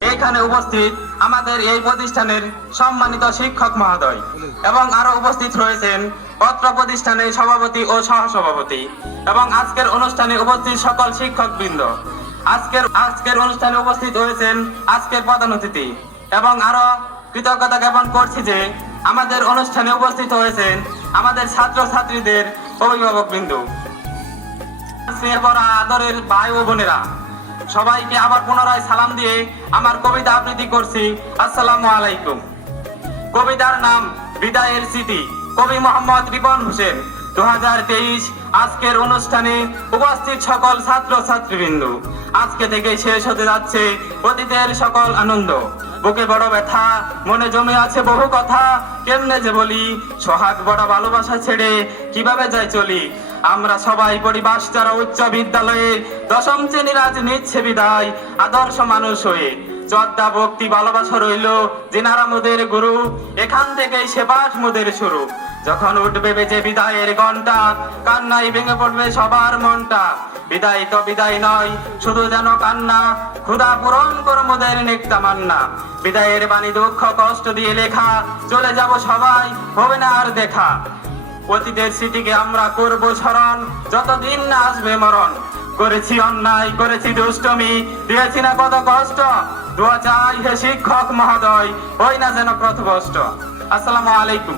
এখানে উপস্থিত আমাদের এই প্রতিষ্ঠানের সম্মানিত শিক্ষক মহোদয় এবং আরো উপস্থিত রয়েছেন পত্র প্রতিষ্ঠানের সভাপতি ও সহসভাপতি এবং আজকের অনুষ্ঠানে উপস্থিত সকল শিক্ষকবৃন্দ। আজকের অনুষ্ঠানে উপস্থিত হয়েছেন আজকের প্রধান অতিথি এবং আরো কৃতজ্ঞতা জ্ঞাপন করছি যে আমাদের অনুষ্ঠানে উপস্থিত হয়েছেন আমাদের ছাত্র ছাত্রীদের অভিভাবকবৃন্দ, আদরের ভাই ও বোনেরা, সবাইকে আবার পুনরায় সালাম দিয়ে আমার কবিতা আবৃত্তি করছি। আসসালামু আলাইকুম। কবিতার নাম বিদায়ের স্মৃতি, কবি মোহাম্মদ রিপন হোসেন। 2023 আজকের অনুষ্ঠানে উপস্থিত সকল ছাত্র ছাত্রীবৃন্দ, আজকে থেকে শেষ হতে যাচ্ছে অতীতের সকল আনন্দ। বুকে বড় ব্যথা, মনে জমে আছে বহু কথা, কেমনে যে বলি সোহাগ বড় ভালোবাসা ছেড়ে কিভাবে যাই চলি। আমরা সবাই পড়ি বাসচারা উচ্চ বিদ্যালয়ে, দশম শ্রেণীর আজ নিচ্ছে বিদায় আদর্শ মানুষ হয়ে। শ্রদ্ধা ভক্তি ভালোবাসা রইল যিনারা মোদের গুরু, এখান থেকেই সে পাঠ মোদের শুরু। যখন উঠবে বেজে বিদায়ের ঘন্টা, কান্নাই ভেঙে পড়বে সবার মনটা। বিদায় তো বিদায় নয়, শুধু যেন কান্না, ক্ষুধা পূরণ করো মোদের নেকটা মান্না। বিদায়ের বাণী দুঃখ কষ্ট দিয়ে লেখা, চলে যাব সবাই হবে না আর দেখা। অতীতের স্মৃতিকে আমরা করব স্মরণ, যতদিন না আসবে মরণ। করেছি অন্যায়, করেছি দুষ্টমি, দিয়েছি না কত কষ্ট। দোয়া চাই হে শিক্ষক মহোদয়, হই না যেন পথভ্রষ্ট। আসসালামু আলাইকুম।